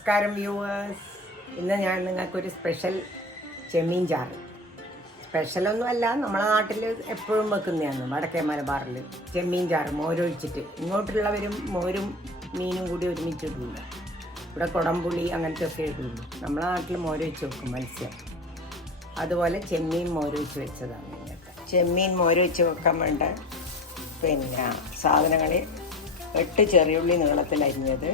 നമസ്കാരം വ്യൂവേഴ്സ്. ഇന്ന് ഞാൻ നിങ്ങൾക്കൊരു സ്പെഷ്യൽ ചെമ്മീൻ ചാറ്, സ്പെഷ്യലൊന്നുമല്ല, നമ്മളെ നാട്ടിൽ എപ്പോഴും വെക്കുന്നതാണ് വടക്കേ മലബാറിൽ ചെമ്മീൻ ചാറ് മോരൊഴിച്ചിട്ട്. ഇങ്ങോട്ടുള്ളവരും മോരും മീനും കൂടി ഒരുമിച്ചിട്ടില്ല, ഇവിടെ കുടംപുളി അങ്ങനത്തെ ഒക്കെ ഇടുള്ളൂ. നമ്മളെ നാട്ടിൽ മോരൊഴിച്ച് വെക്കും മത്സ്യം. അതുപോലെ ചെമ്മീൻ മോരൊഴിച്ച് വെച്ചതാണ് ഇങ്ങനത്തെ. ചെമ്മീൻ മോരൊഴിച്ച് വെക്കാൻ വേണ്ട സാധനങ്ങൾ: 8 ചെറിയുള്ളി നീളത്തിൽ അരിഞ്ഞത്,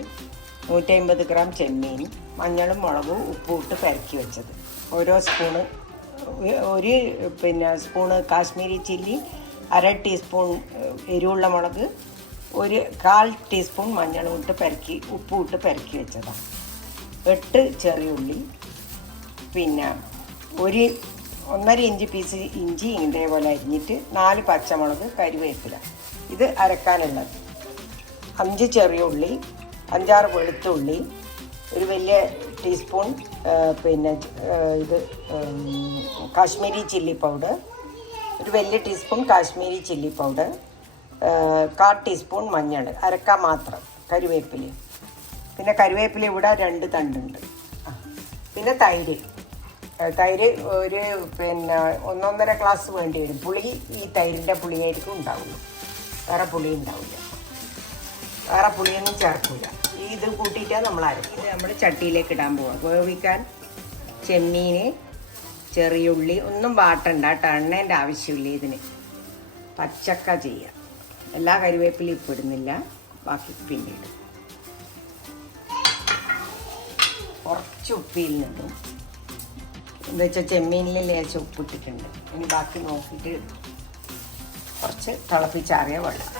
150 ഗ്രാം ചെമ്മീൻ, മഞ്ഞളും മുളകും ഉപ്പും ഇട്ട് പെരക്കി വെച്ചത്, ഓരോ സ്പൂണ് ഒരു സ്പൂണ് കാശ്മീരി ചില്ലി, 1/2 ടീസ്പൂൺ എരിവുള്ള മുളക്, 1/4 ടീസ്പൂൺ മഞ്ഞളും ഇട്ട് പെരക്കി ഉപ്പും ഇട്ട് പെരക്കി വെച്ചതാണ്. 8 ചെറിയുള്ളി, പിന്നെ 1.5 ഇഞ്ച് പീസ് ഇഞ്ചി ഇതേപോലെ അരിഞ്ഞിട്ട്, 4 പച്ചമുളക്, കരിവേപ്പില. ഇത് അരക്കാനുള്ളത്. 5 ചെറിയുള്ളി, 5-6 വെളുത്തുള്ളി, ഒരു വലിയ ടീസ്പൂൺ കാശ്മീരി ചില്ലി പൗഡർ, ഒരു വലിയ teaspoon Kashmiri chilli powder, 1/4 teaspoon മഞ്ഞൾ അരക്കാൻ മാത്രം, കരിവേപ്പില. പിന്നെ കരിവേപ്പില ഇവിടെ 2 തണ്ടുണ്ട്. പിന്നെ തൈര് ഒരു 1.5 ഗ്ലാസ് വേണ്ടി വരും. പുളി ഈ തൈരിൻ്റെ പുളിയായിരിക്കും ഉണ്ടാവുള്ളൂ, വേറെ പുളി ഉണ്ടാവില്ല, വേറെ പുളിയൊന്നും ചേർക്കില്ല. ഇത് കൂട്ടിയിട്ടാണ് നമ്മൾ അരക്കും. നമ്മൾ ചട്ടിയിലേക്ക് ഇടാൻ പോവാം. വേവിക്കാൻ ചെമ്മീൻ, ചെറിയുള്ളി ഒന്നും വാട്ടണ്ട, എണ്ണേൻ്റെ ആവശ്യമില്ല ഇതിന്, പച്ചക്ക ചെയ്യാം. എല്ലാ കരിവേപ്പിലയും ഇപ്പം ഇടുന്നില്ല, ബാക്കി പിന്നീട്. കുറച്ച് ഉപ്പിൽ നിന്നും എന്താ വെച്ചാൽ ചെമ്മീനിൽ ലേശം ഉപ്പിട്ടിട്ടുണ്ട്. ഇനി ബാക്കി നോക്കിയിട്ട് കുറച്ച് തിളപ്പിച്ചാറിയ വെള്ളം,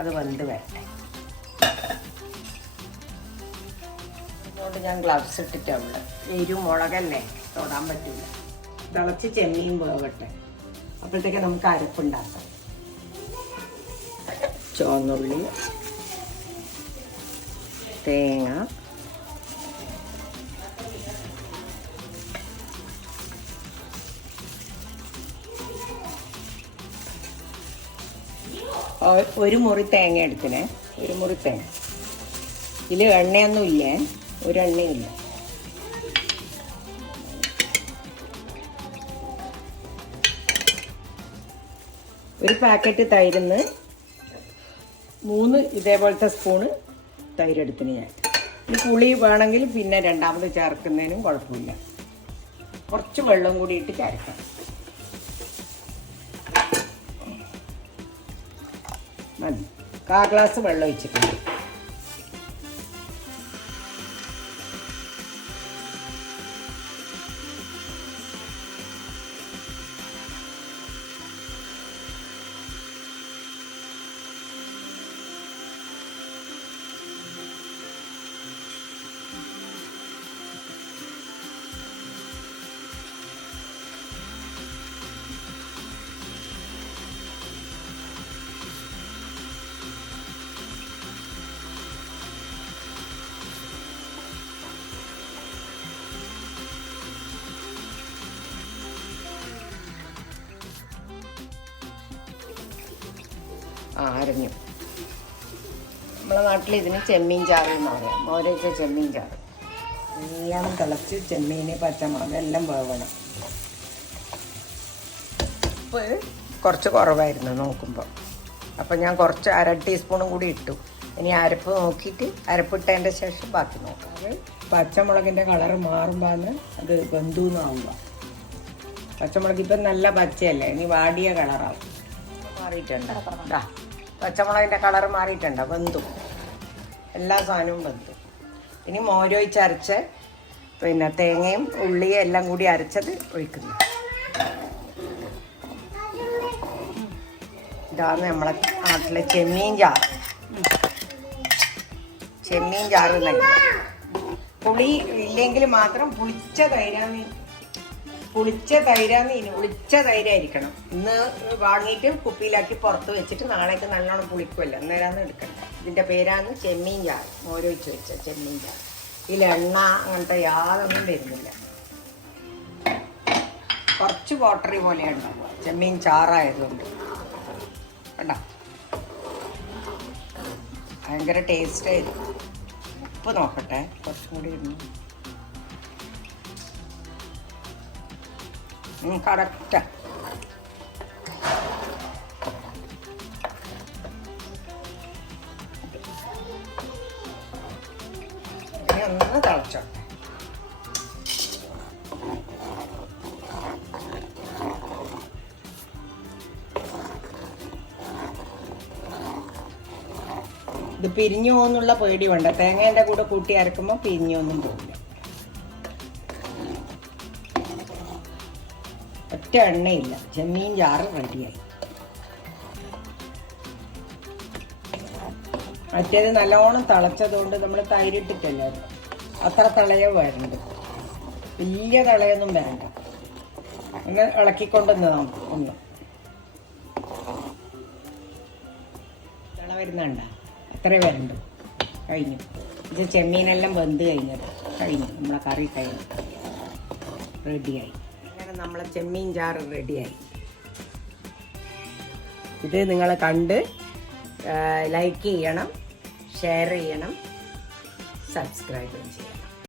അത് വെന്ത് വരട്ടെ. അതുകൊണ്ട് ഞാൻ ഗ്ലൗസ് ഇട്ടിട്ടുള്ള മുളകല്ലേ തൊടാൻ പറ്റില്ല. തിളച്ച് ചെമ്മീൻ വേവട്ടെ, അപ്പോഴത്തേക്ക് നമുക്ക് അരപ്പുണ്ടാക്കാം. ചുവന്നുള്ളി, തേങ്ങ, ഒരു മുറി തേങ്ങ എടുക്കണേ, ഒരു മുറി തേങ്ങ. ഇതിൽ എണ്ണയൊന്നും ഇല്ലേ, ഒരു എണ്ണയില്ല. ഒരു പാക്കറ്റ് തൈരിന്ന് 3 ഇതേപോലത്തെ സ്പൂണ് തൈരെടുത്തിന് ഞാൻ. ഈ പുളി വേണമെങ്കിൽ പിന്നെ രണ്ടാമത് ചേർക്കുന്നതിനും കുഴപ്പമില്ല. കുറച്ച് വെള്ളം കൂടി ഇട്ട് ചേർക്കാം. മതി. 1/4 ഗ്ലാസ് വെള്ളം ഒഴിച്ചിട്ടുണ്ട്. അരഞ്ഞു. നമ്മളെ നാട്ടിൽ ഇതിന് ചെമ്മീൻ ചാറ് എന്ന് പറയാം, മോരൊഴിച്ച ചെമ്മീൻ ചാറ്. എല്ലാം തിളച്ച് ചെമ്മീൻ, പച്ചമുളക് എല്ലാം വേവണം. ഉപ്പ് കുറച്ച് കുറവായിരുന്നു നോക്കുമ്പോൾ, അപ്പം ഞാൻ കുറച്ച് 1/2 ടീസ്പൂണും കൂടി ഇട്ടു. ഇനി അരപ്പ് നോക്കിയിട്ട് അരപ്പിട്ടതിൻ്റെ ശേഷം ബാക്കി നോക്കാം. അത് പച്ചമുളകിൻ്റെ കളറ് മാറുമ്പോഴാണ് അത് ബന്ധുന്നാവുക. പച്ചമുളക് ഇപ്പം നല്ല പച്ചയല്ലേ, ഇനി വാടിയ കളറാവും. മാറിയിട്ടുണ്ട്, പച്ചമുളകിൻ്റെ കളറ് മാറിയിട്ടുണ്ട്, വെന്തു, എല്ലാ സാധനവും വെന്തു. ഇനി മോരൊഴിച്ച് അരച്ച് തേങ്ങയും ഉള്ളിയും എല്ലാം കൂടി അരച്ചത് ഒഴിക്കുന്നു. ഇതാണ് നമ്മളെ നാട്ടിലെ ചെമ്മീൻ ചാറ്. ചെമ്മീൻ ചാറ് തന്നെ. പുളി ഇല്ലെങ്കിൽ മാത്രം പുളിച്ച തൈരായിരിക്കണം. ഇന്ന് വാങ്ങിയിട്ട് കുപ്പിയിലാക്കി പുറത്ത് വെച്ചിട്ട് നാളേക്ക് നല്ലോണം പുളിക്കുമല്ലോ, അന്നേരമാണ് എടുക്കേണ്ടത്. ഇതിൻ്റെ പേരാണ് ചെമ്മീൻ ചാറ്, മോരൊഴിച്ച് വെച്ച ചെമ്മീൻ ചാറ്. ഇതിൽ എണ്ണ അങ്ങനത്തെ യാതൊന്നും വരുന്നില്ല. കുറച്ച് വാട്ടറി പോലെ ഉണ്ടാവുക ചെമ്മീൻ ചാറായതുകൊണ്ട്. കണ്ടോ, ഭയങ്കര ടേസ്റ്റ് ആയിരുന്നു. ഉപ്പ് നോക്കട്ടെ, കുറച്ചും കൂടി ഇടുന്നു. കറക്റ്റാ. ഒന്ന് തിളച്ചോട്ടെ. ഇത് പിരിഞ്ഞു പോകുന്നുള്ള പേടി വേണ്ട. തേങ്ങേൻ്റെ കൂടെ കൂട്ടി അരക്കുമ്പോൾ പിരിഞ്ഞൊന്നും പോകില്ല. ഒറ്റ എണ്ണയില്ല. ചെമ്മീൻ ചാറ് റെഡിയായി. മറ്റേത് നല്ലോണം തിളച്ചതുകൊണ്ട് നമ്മൾ തൈരിട്ടിട്ടല്ലോ, അത്ര തിളയോ വരണ്ട. വലിയ തിളയൊന്നും വരണ്ട. ഒന്ന് ഇളക്കിക്കൊണ്ടുവന്ന് നമുക്ക് ഒന്ന് തിള വരുന്നുണ്ട. അത്രേ വരണ്ട. കഴിഞ്ഞു. ഇത് ചെമ്മീനെല്ലാം വെന്ത് കഴിഞ്ഞത് കഴിഞ്ഞു. നമ്മളെ കറി കഴിഞ്ഞു, റെഡിയായി. അങ്ങനെ നമ്മളെ ചെമ്മീൻ ചാറ് റെഡിയായി. ഇത് നിങ്ങൾ കണ്ട് ലൈക്ക് ചെയ്യണം, ഷെയർ ചെയ്യണം, സബ്സ്ക്രൈബ് ചെയ്യണം.